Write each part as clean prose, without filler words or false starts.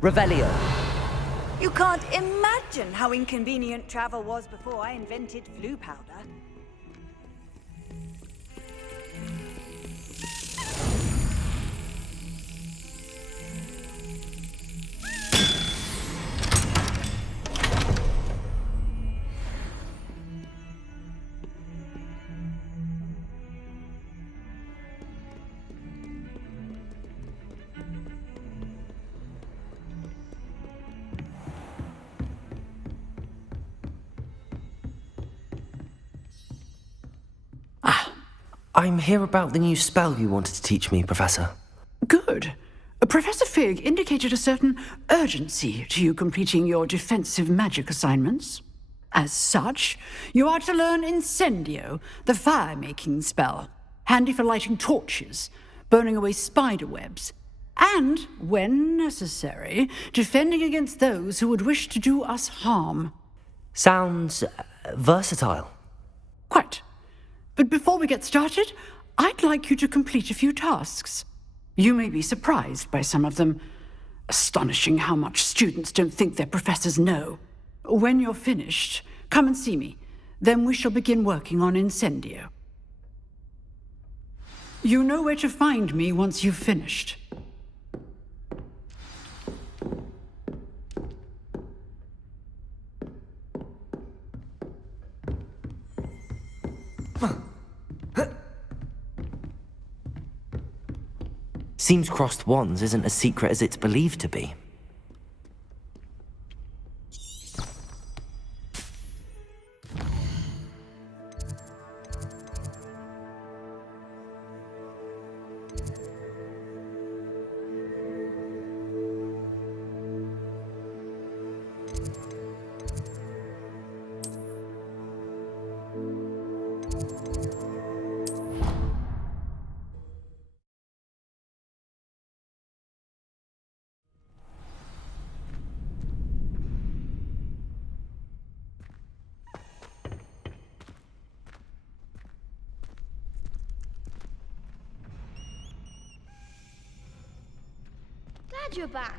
Revelio. You can't imagine how inconvenient travel was before I invented flu powder. I'm here about the new spell you wanted to teach me, Professor. Good. Professor Fig indicated a certain urgency to you completing your defensive magic assignments. As such, you are to learn Incendio, the fire-making spell, handy for lighting torches, burning away spider webs, and, when necessary, defending against those who would wish to do us harm. Sounds versatile. Quite. But before we get started, I'd like you to complete a few tasks. You may be surprised by some of them. Astonishing how much students don't think their professors know. When you're finished, come and see me. Then we shall begin working on Incendio. You know where to find me once you've finished. Seems crossed wands isn't as secret as it's believed to be. Glad you're back.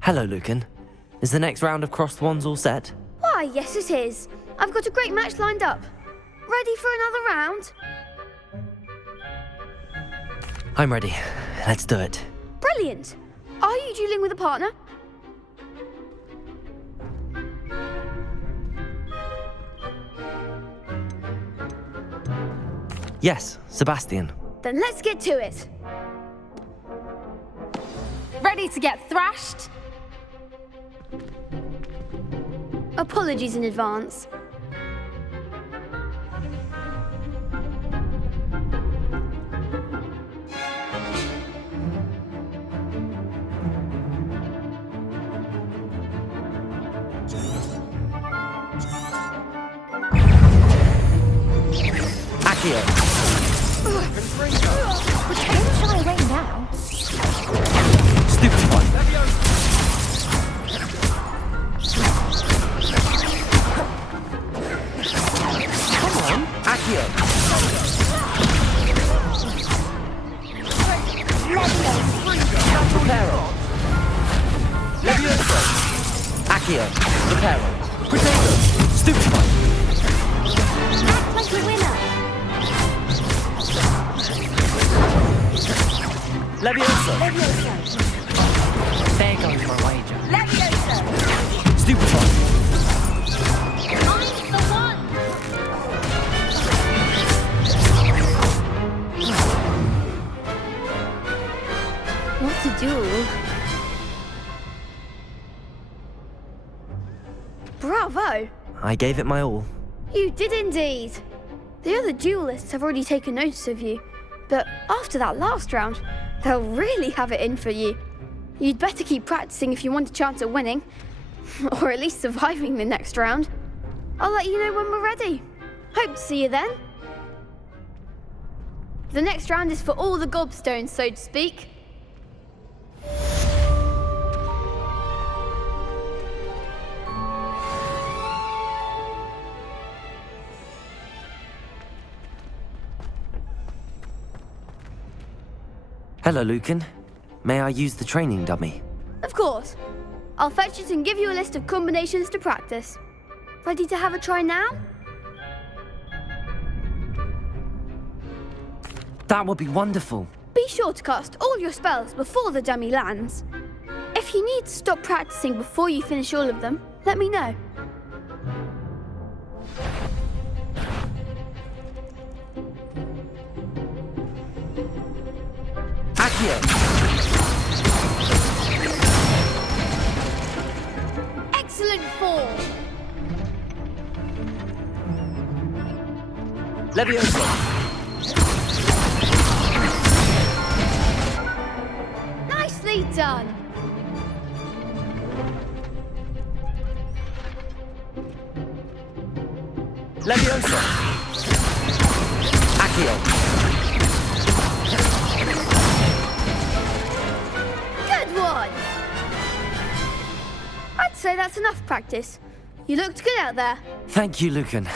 Hello, Lucan. Is the next round of crossed wands all set? Why, yes it is. I've got a great match lined up. Ready for another round? I'm ready. Let's do it. Brilliant. Are you dueling with a partner? Yes, Sebastian. Then let's get to it. Ready to get thrashed? Apologies in advance. Accio. Which way shall I wait now? Stupefy. Come on, Accio. Reparo. Levioso. Accio. Reparo. Potato. Stupefy. Act like a winner. Levioso. There goes my wager. Stupefy. I'm the one. What to do? Bravo! I gave it my all. You did indeed. The other duelists have already taken notice of you, but after that last round, they'll really have it in for you. You'd better keep practicing if you want a chance at winning, or at least surviving the next round. I'll let you know when we're ready. Hope to see you then. The next round is for all the gobstones, so to speak. Hello, Lucan. May I use the training dummy? Of course. I'll fetch it and give you a list of combinations to practice. Ready to have a try now? That would be wonderful. Be sure to cast all your spells before the dummy lands. If you need to stop practicing before you finish all of them, let me know. Accio! Excellent fall! Levioso! Nicely done! Levioso! Accio! Good one! I'd say that's enough practice. You looked good out there. Thank you, Lucan.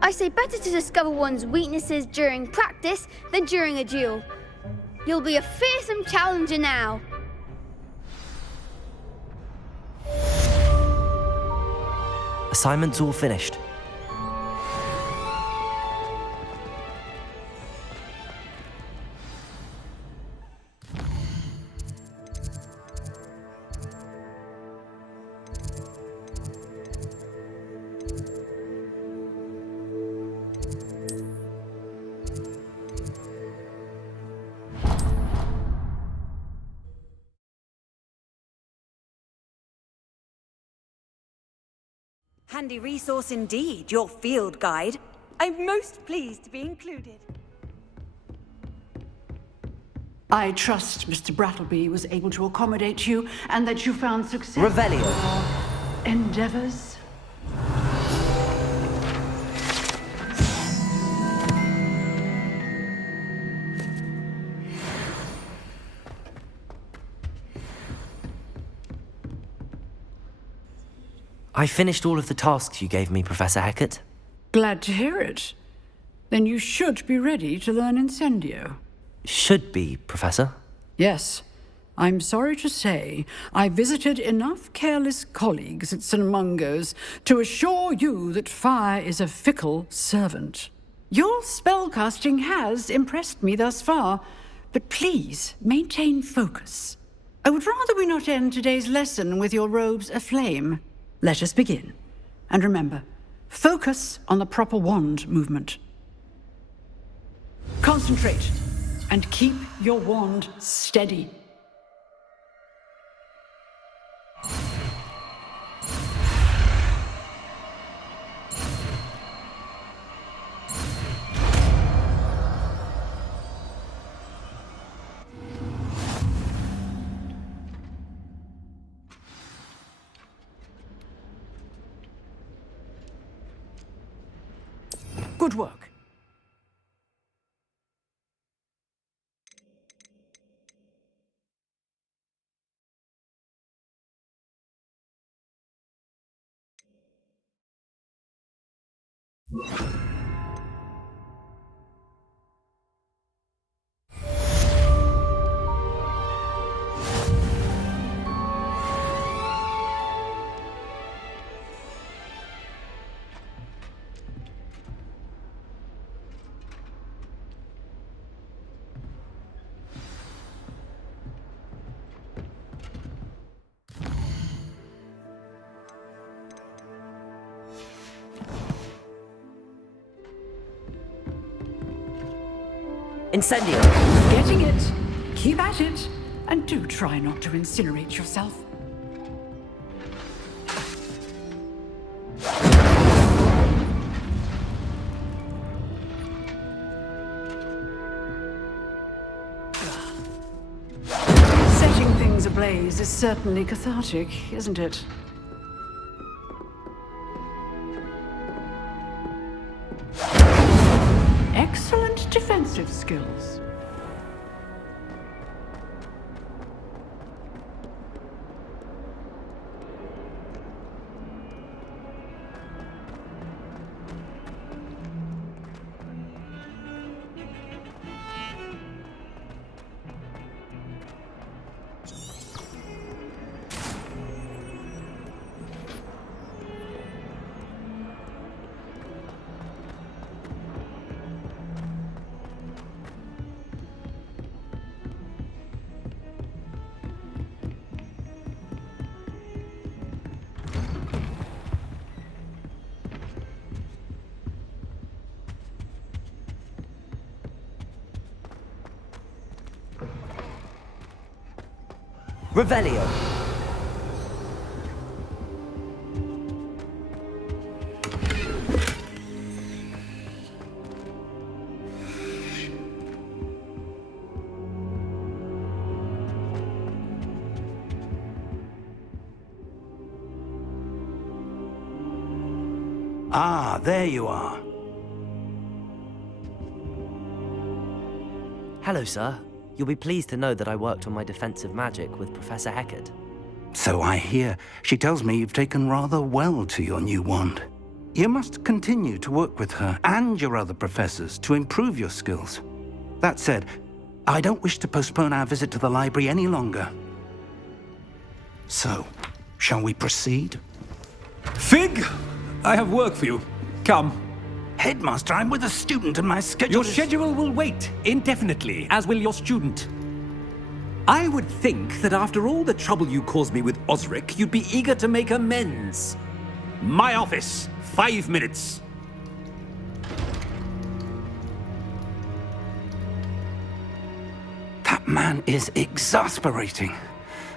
I say better to discover one's weaknesses during practice than during a duel. You'll be a fearsome challenger now. Assignment's all finished. Handy resource indeed, your field guide. I'm most pleased to be included. I trust Mr. Brattleby was able to accommodate you and that you found success. Revelio. Endeavors. I finished all of the tasks you gave me, Professor Hecat. Glad to hear it. Then you should be ready to learn Incendio. Should be, Professor. Yes. I'm sorry to say, I visited enough careless colleagues at St. Mungo's to assure you that fire is a fickle servant. Your spellcasting has impressed me thus far, but please maintain focus. I would rather we not end today's lesson with your robes aflame. Let us begin. And remember, focus on the proper wand movement. Concentrate and keep your wand steady. Good work. Incendio! Getting it. Keep at it. And do try not to incinerate yourself. Setting things ablaze is certainly cathartic, isn't it? Excellent defensive skills. Revelio. Ah, there you are. Hello, sir. You'll be pleased to know that I worked on my defensive magic with Professor Heckard. So I hear. She tells me you've taken rather well to your new wand. You must continue to work with her and your other professors to improve your skills. That said, I don't wish to postpone our visit to the library any longer. So, shall we proceed? Fig! I have work for you. Come. Headmaster, I'm with a student and my schedule Your is... schedule will wait indefinitely, as will your student. I would think that after all the trouble you caused me with Osric, you'd be eager to make amends. My office, 5 minutes. That man is exasperating.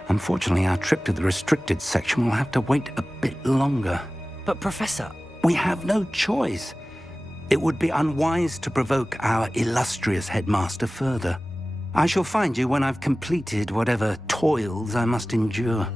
Unfortunately, our trip to the restricted section will have to wait a bit longer. But, Professor... We have no choice. It would be unwise to provoke our illustrious headmaster further. I shall find you when I've completed whatever toils I must endure.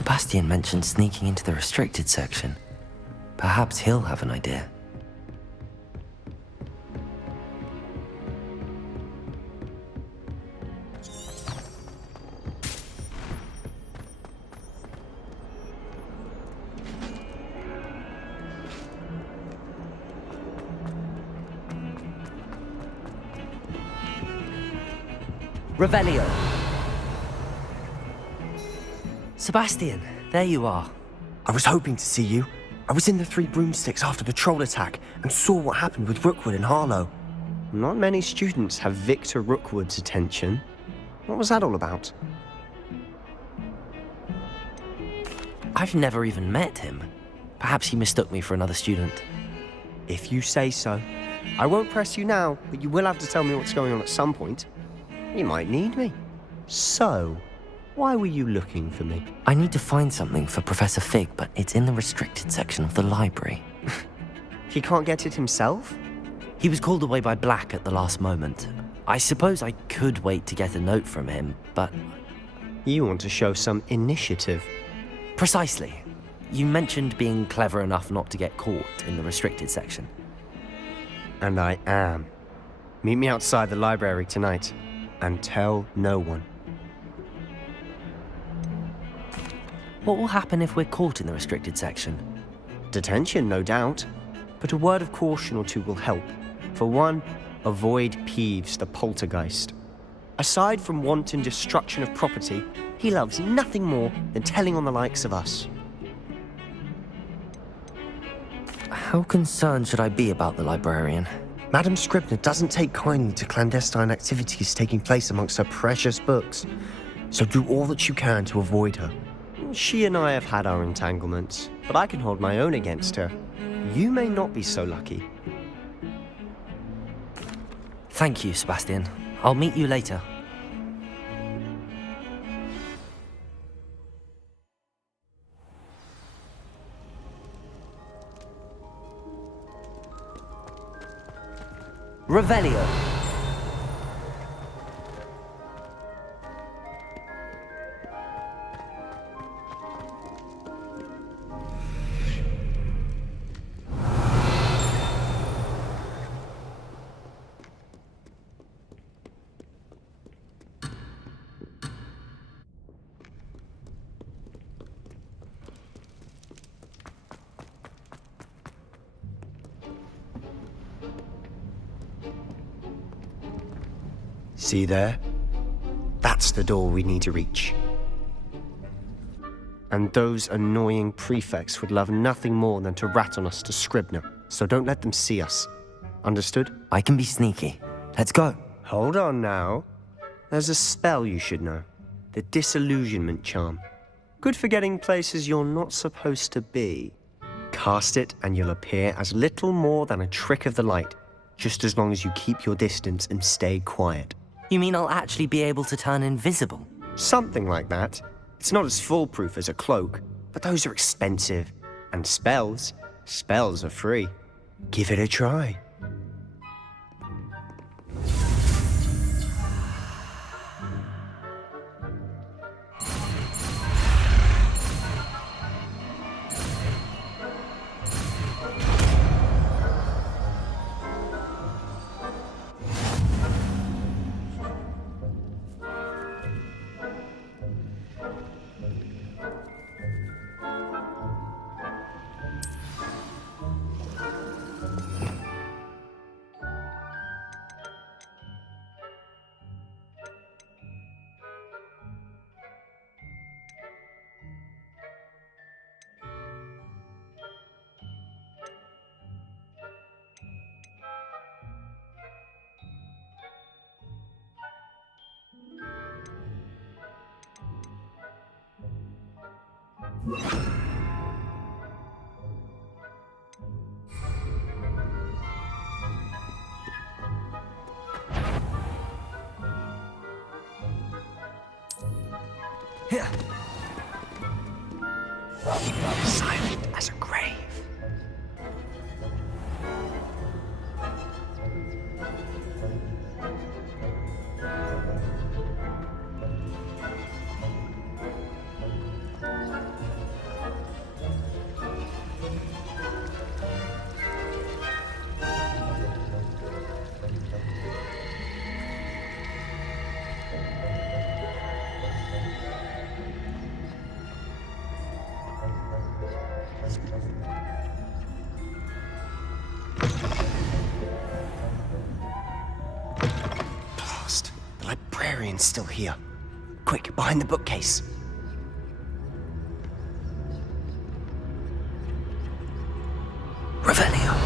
Sebastian mentioned sneaking into the restricted section. Perhaps he'll have an idea. Revelio. Sebastian, there you are. I was hoping to see you. I was in the Three Broomsticks after the troll attack and saw what happened with Rookwood and Harlow. Not many students have Victor Rookwood's attention. What was that all about? I've never even met him. Perhaps he mistook me for another student. If you say so. I won't press you now, but you will have to tell me what's going on at some point. You might need me. So, why were you looking for me? I need to find something for Professor Fig, but it's in the restricted section of the library. He can't get it himself? He was called away by Black at the last moment. I suppose I could wait to get a note from him, but... You want to show some initiative. Precisely. You mentioned being clever enough not to get caught in the restricted section. And I am. Meet me outside the library tonight, and tell no one. What will happen if we're caught in the restricted section? Detention, no doubt. But a word of caution or two will help. For one, avoid Peeves the poltergeist. Aside from wanton destruction of property, he loves nothing more than telling on the likes of us. How concerned should I be about the librarian? Madame Scribner doesn't take kindly to clandestine activities taking place amongst her precious books, so do all that you can to avoid her. She and I have had our entanglements, but I can hold my own against her. You may not be so lucky. Thank you, Sebastian. I'll meet you later. Revelio. See there? That's the door we need to reach. And those annoying prefects would love nothing more than to rat on us to Scribner, so don't let them see us. Understood? I can be sneaky. Let's go. Hold on now. There's a spell you should know. The Disillusionment Charm. Good for getting places you're not supposed to be. Cast it and you'll appear as little more than a trick of the light, just as long as you keep your distance and stay quiet. You mean I'll actually be able to turn invisible? Something like that. It's not as foolproof as a cloak, but those are expensive. And spells are free. Give it a try. Silent as a grave. Blast! The librarian's still here. Quick, behind the bookcase. Revelio.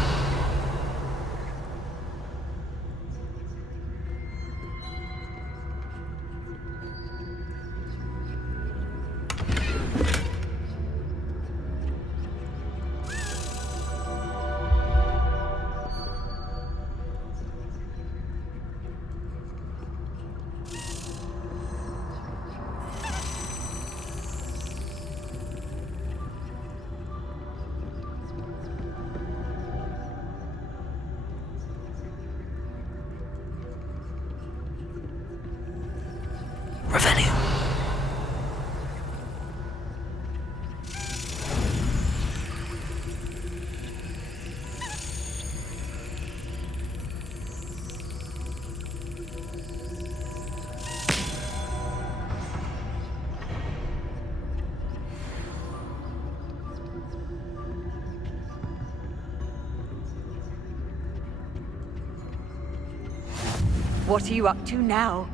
What are you up to now?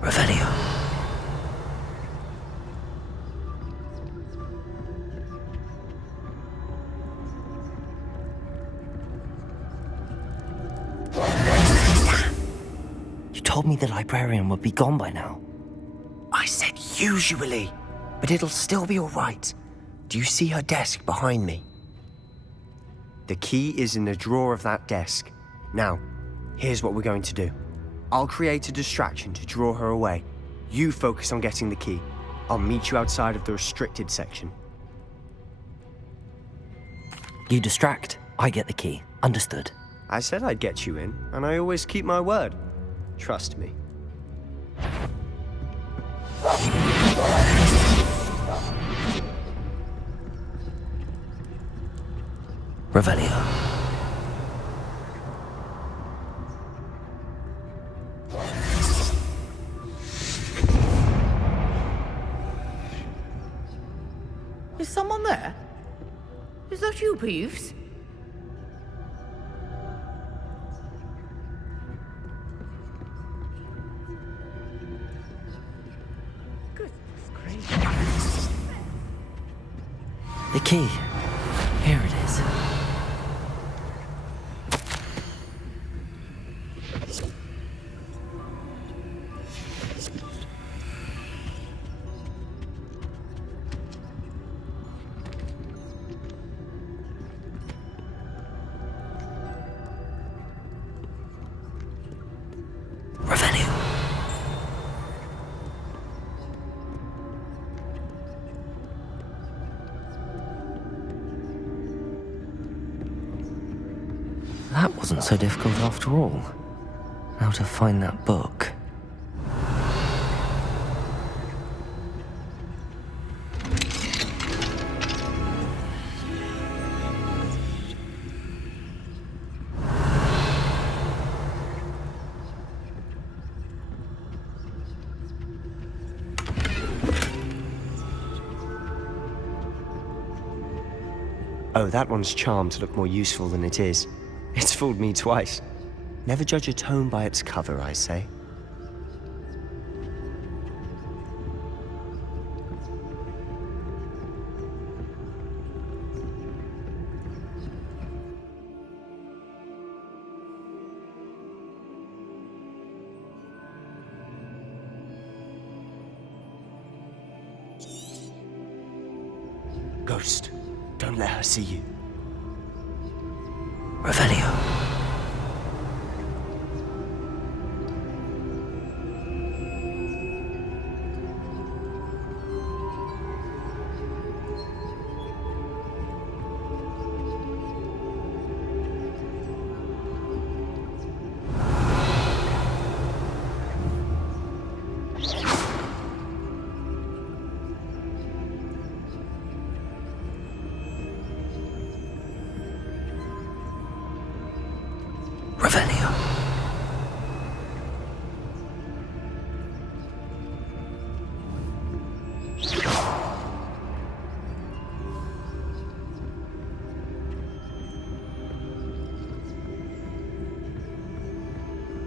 Revelio. You told me the librarian would be gone by now. I said usually, but it'll still be all right. Do you see her desk behind me? The key is in the drawer of that desk. Now, here's what we're going to do. I'll create a distraction to draw her away. You focus on getting the key. I'll meet you outside of the restricted section. You distract, I get the key. Understood. I said I'd get you in, and I always keep my word. Trust me. Revelio. Is someone there? Is that you, Peeves? The key. Here it is. Revelio. That wasn't so difficult after all. Now to find that book. Oh, that one's charmed to look more useful than it is. It's fooled me twice. Never judge a tome by its cover, I say. Ghost, don't let her see you. Revelio. Revelio.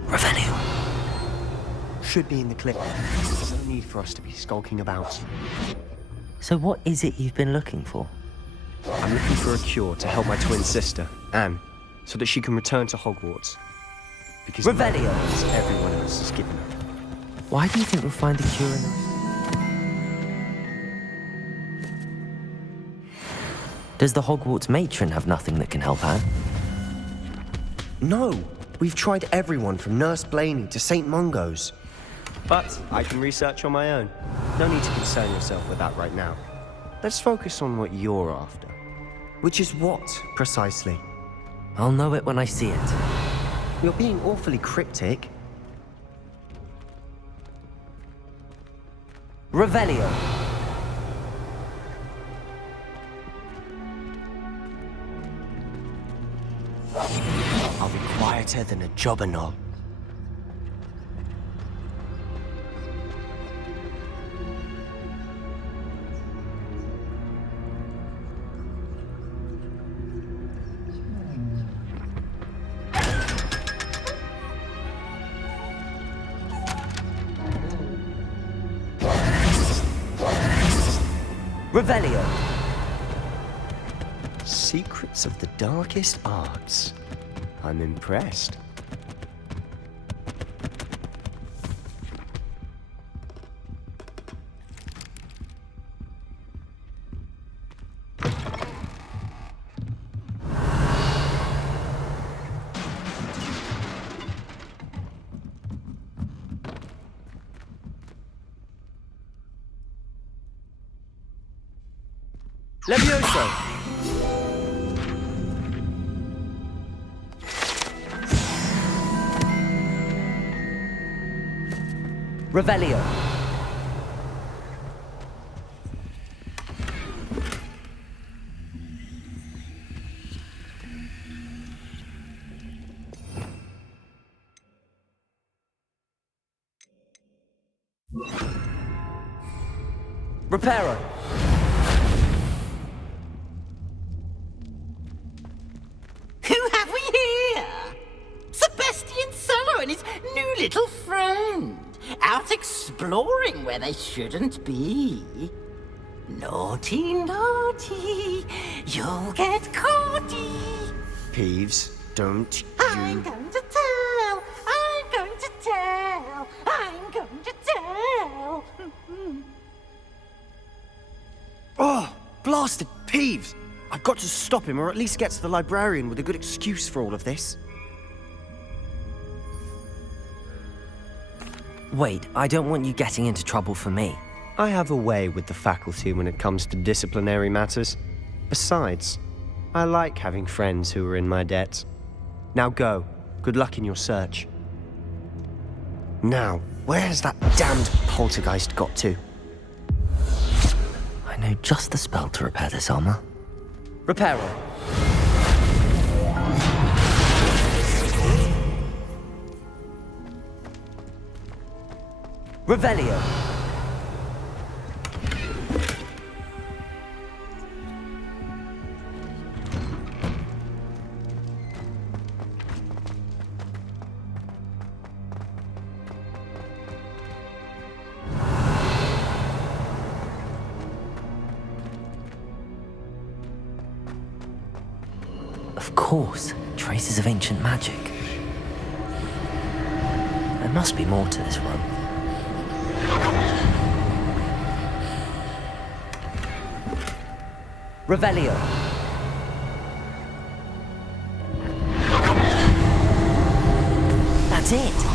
Revelio. Should be in the clip. There's no need for us to be skulking about. So what is it you've been looking for? I'm looking for a cure to help my twin sister, Anne, so that she can return to Hogwarts. Because Revelio. Everyone else has given up. Why do you think we'll find the cure in the... Does the Hogwarts matron have nothing that can help Anne? No, we've tried everyone from Nurse Blaney to St. Mungo's. But I can research on my own. No need to concern yourself with that right now. Let's focus on what you're after. Which is what, precisely? I'll know it when I see it. You're being awfully cryptic. Revelio. I'll be quieter than a jobberknoll. Revelio. Secrets of the darkest arts. I'm impressed. Levioso. Revelio. Reparo. Who have we here? Sebastian Solo and his new little friend. Out exploring where they shouldn't be. Naughty, naughty. You'll get caughty. Peeves, don't I'm you... going to tell. I'm going to tell. I'm going to tell. Oh, blasted Peeves! I've got to stop him, or at least get to the librarian with a good excuse for all of this. Wait, I don't want you getting into trouble for me. I have a way with the faculty when it comes to disciplinary matters. Besides, I like having friends who are in my debt. Now go. Good luck in your search. Now, where's that damned poltergeist got to? I know just the spell to repair this armor. Reparo. Revelio. Of course, traces of ancient magic. There must be more to this room. Revelio. That's it.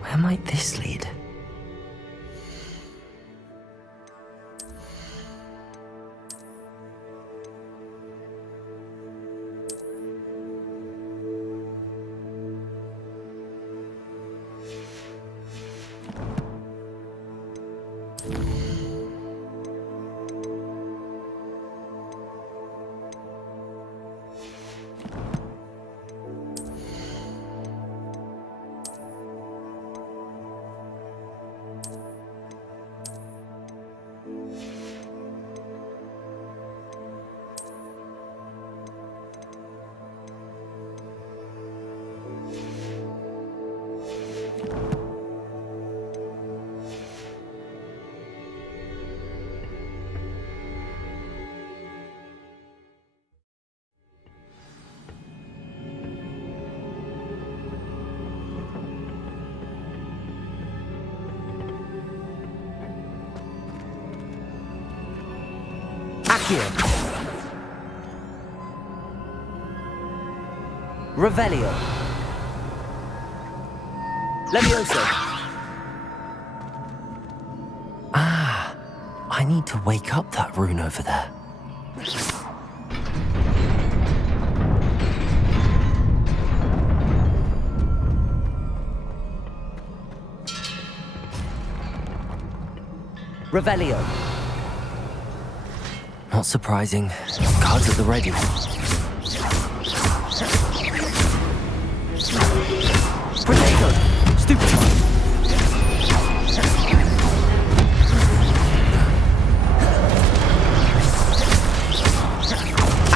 Where might this lead? Accio. Revelio. Levioso. Ah, I need to wake up that rune over there. Revelio. Not surprising. Cards at the ready. Potato! Stupid one!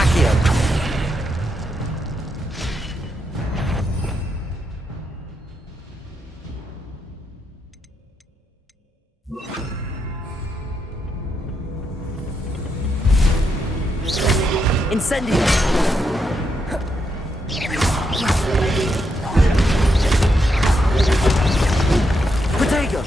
Accio! Incendio! Protego!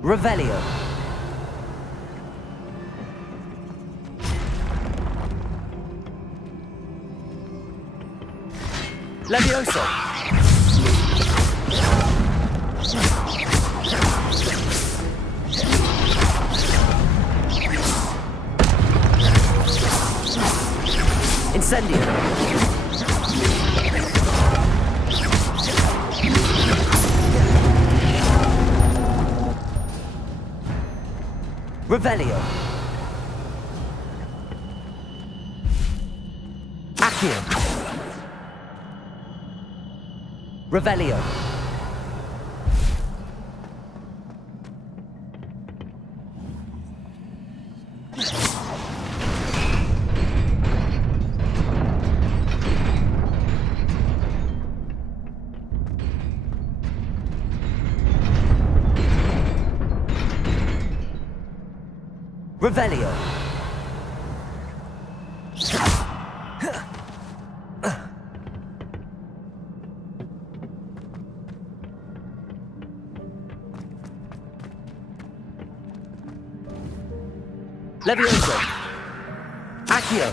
Revelio. Levioso. Incendio. Revelio. Accio. Revelio. Revelio. Levioso. Accio.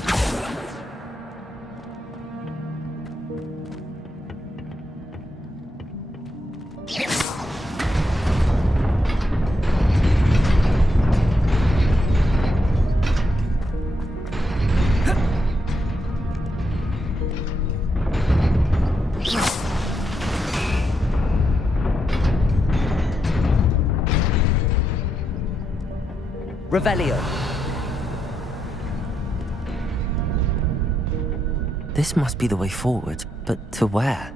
Revelio. This must be the way forward, but to where?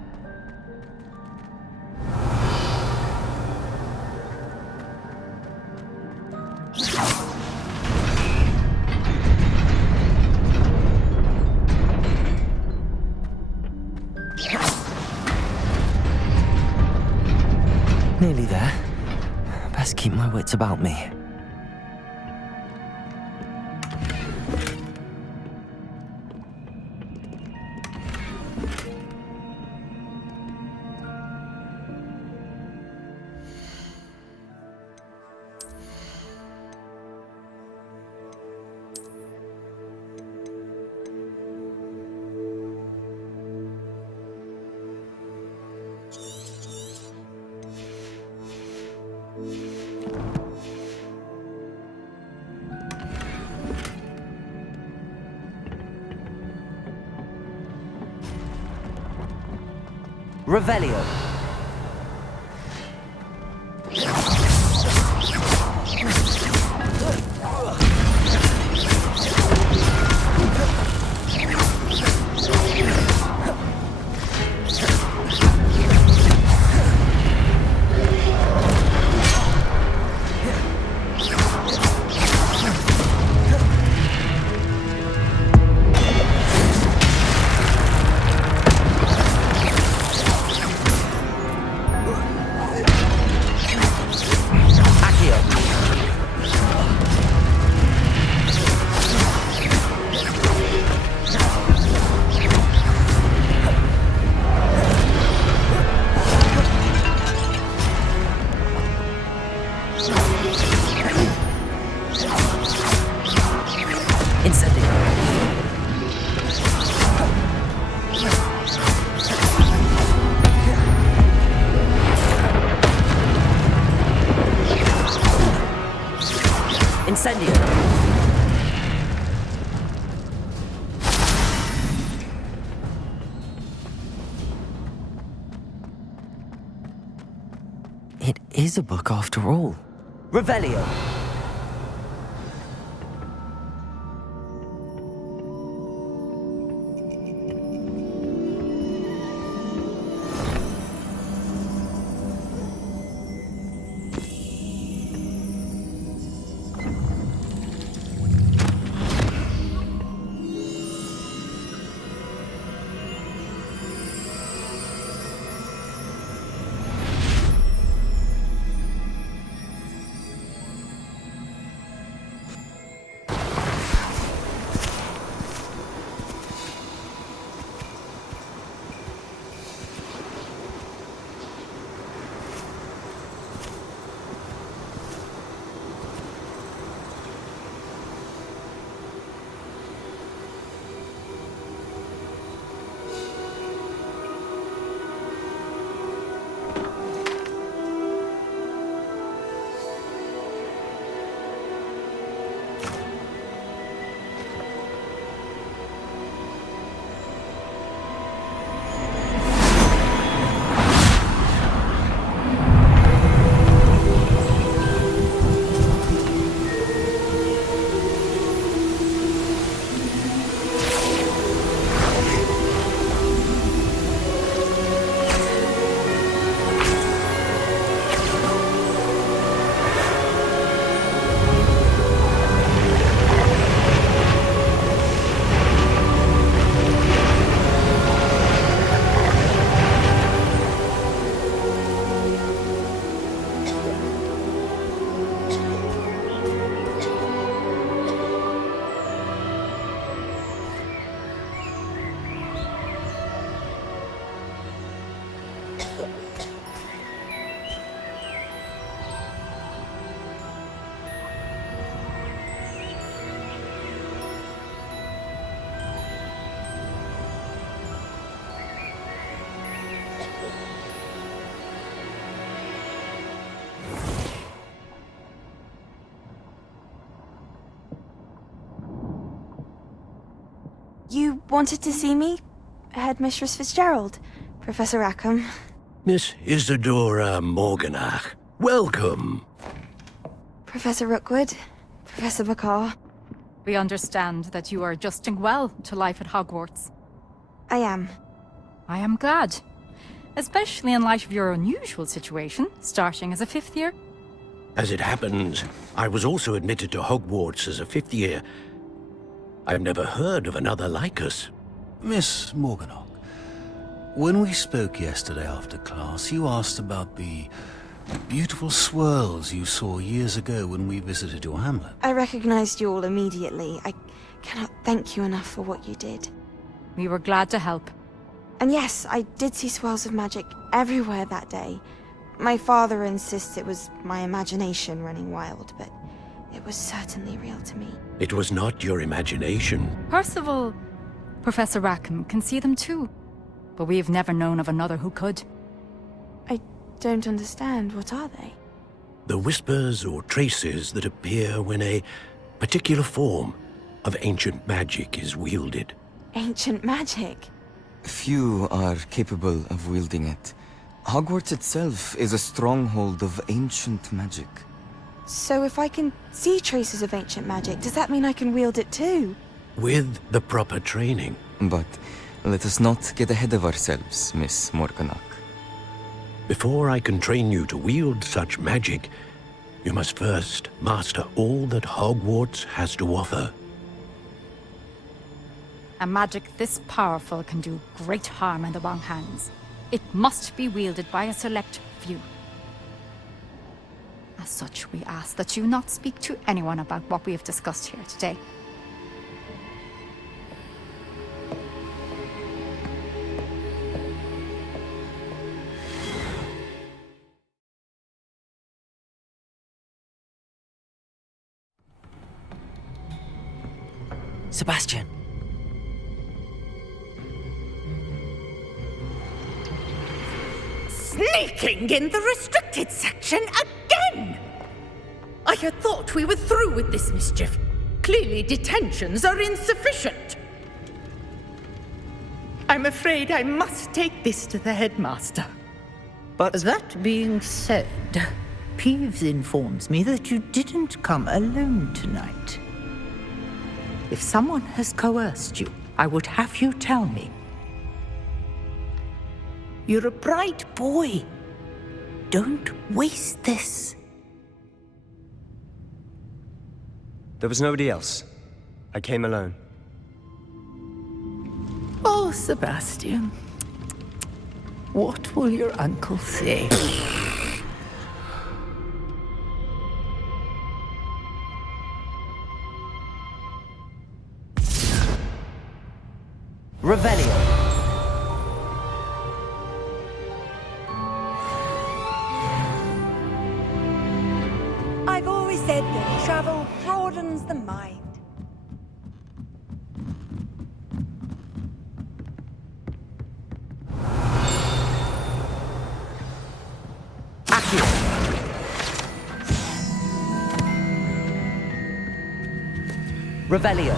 Nearly there. Best keep my wits about me. Revelio. Incendio! It is a book after all. Revelio! You wanted to see me? Headmistress Fitzgerald, Professor Rackham. Miss Isadora Morganach, welcome. Professor Rookwood, Professor Bakar. We understand that you are adjusting well to life at Hogwarts. I am. I am glad. Especially in light of your unusual situation, starting as a 5th year. As it happens, I was also admitted to Hogwarts as a 5th year. I've never heard of another like us. Miss Morganach, when we spoke yesterday after class, you asked about the beautiful swirls you saw years ago when we visited your hamlet. I recognized you all immediately. I cannot thank you enough for what you did. We were glad to help. And yes, I did see swirls of magic everywhere that day. My father insists it was my imagination running wild, but it was certainly real to me. It was not your imagination. Percival, Professor Rackham can see them too. But we've never known of another who could. I don't understand. What are they? The whispers or traces that appear when a particular form of ancient magic is wielded. Ancient magic? Few are capable of wielding it. Hogwarts itself is a stronghold of ancient magic. So if I can see traces of ancient magic, does that mean I can wield it too? With the proper training. But let us not get ahead of ourselves, Miss Morganach. Before I can train you to wield such magic, you must first master all that Hogwarts has to offer. A magic this powerful can do great harm in the wrong hands. It must be wielded by a select few. As such, we ask that you not speak to anyone about what we have discussed here today. Sebastian. Sneaking in the restricted section again! I had thought we were through with this mischief. Clearly detentions are insufficient. I'm afraid I must take this to the headmaster. But that being said, Peeves informs me that you didn't come alone tonight. If someone has coerced you, I would have you tell me. You're a bright boy. Don't waste this. There was nobody else. I came alone. Oh, Sebastian. What will your uncle say? Revelio. I've always said that travel broadens the mind. Revelio.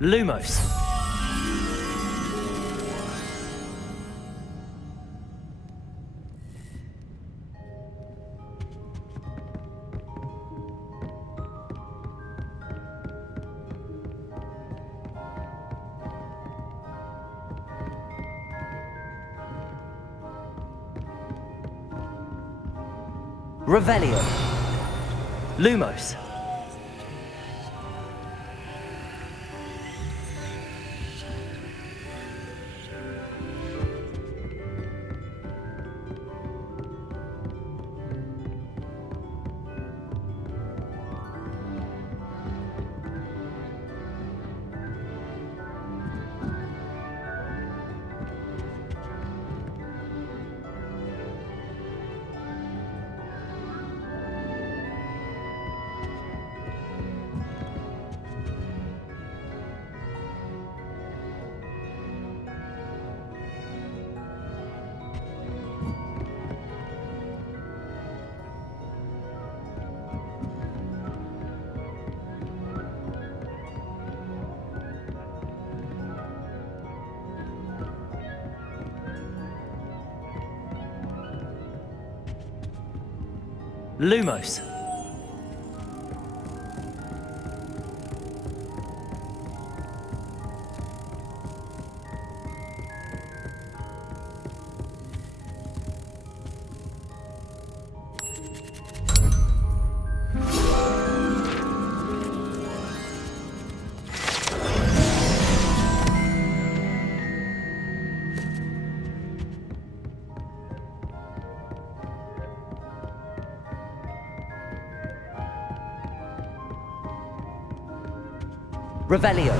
Lumos. Revelio. Lumos. Lumos. Revelio.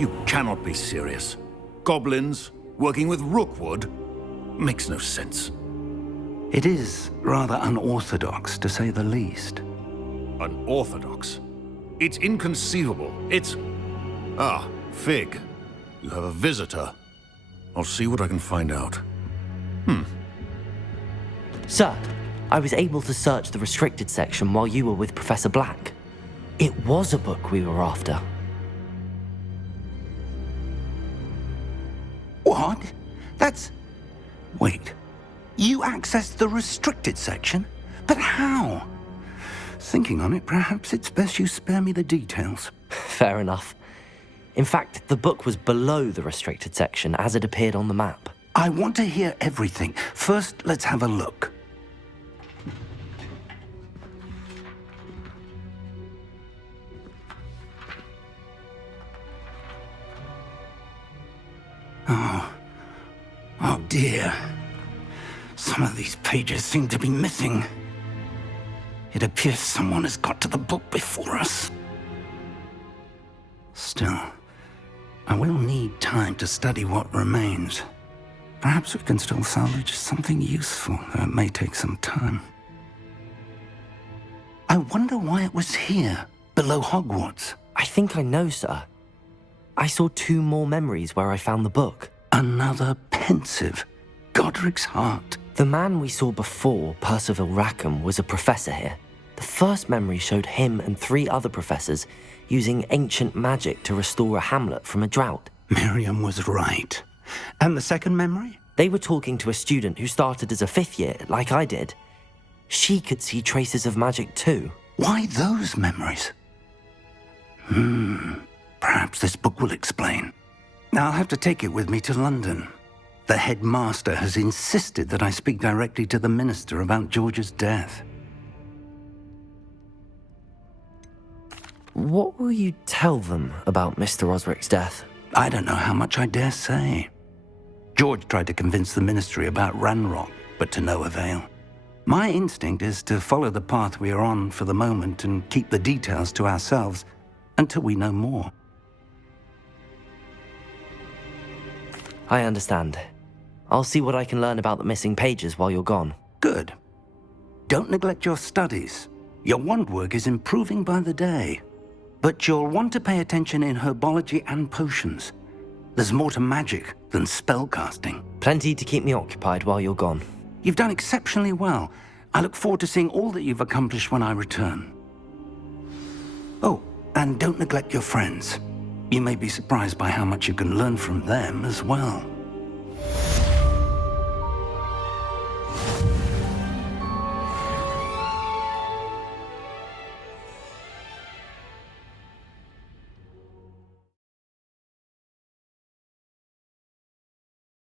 You cannot be serious. Goblins working with Rookwood? Makes no sense. It is rather unorthodox, to say the least. Unorthodox? It's inconceivable. It's... Ah, Fig. You have a visitor. I'll see what I can find out. Sir, I was able to search the restricted section while you were with Professor Black. It was a book we were after. What? That's... Wait. You accessed the restricted section? But how? Thinking on it, perhaps it's best you spare me the details. Fair enough. In fact, the book was below the restricted section as it appeared on the map. I want to hear everything. First, let's have a look. Oh dear. Some of these pages seem to be missing. It appears someone has got to the book before us. Still, I will need time to study what remains. Perhaps we can still salvage something useful, though it may take some time. I wonder why it was here, below Hogwarts. I think I know, sir. I saw 2 more memories where I found the book. Another pensive. Godric's heart. The man we saw before, Percival Rackham, was a professor here. The first memory showed him and 3 other professors using ancient magic to restore a hamlet from a drought. Miriam was right. And the second memory? They were talking to a student who started as a 5th year, like I did. She could see traces of magic too. Why those memories? Perhaps this book will explain. I'll have to take it with me to London. The headmaster has insisted that I speak directly to the minister about George's death. What will you tell them about Mr. Osric's death? I don't know how much I dare say. George tried to convince the ministry about Ranrock, but to no avail. My instinct is to follow the path we are on for the moment and keep the details to ourselves until we know more. I understand. I'll see what I can learn about the missing pages while you're gone. Good. Don't neglect your studies. Your wand work is improving by the day. But you'll want to pay attention in herbology and potions. There's more to magic than spellcasting. Plenty to keep me occupied while you're gone. You've done exceptionally well. I look forward to seeing all that you've accomplished when I return. Oh, and don't neglect your friends. You may be surprised by how much you can learn from them as well.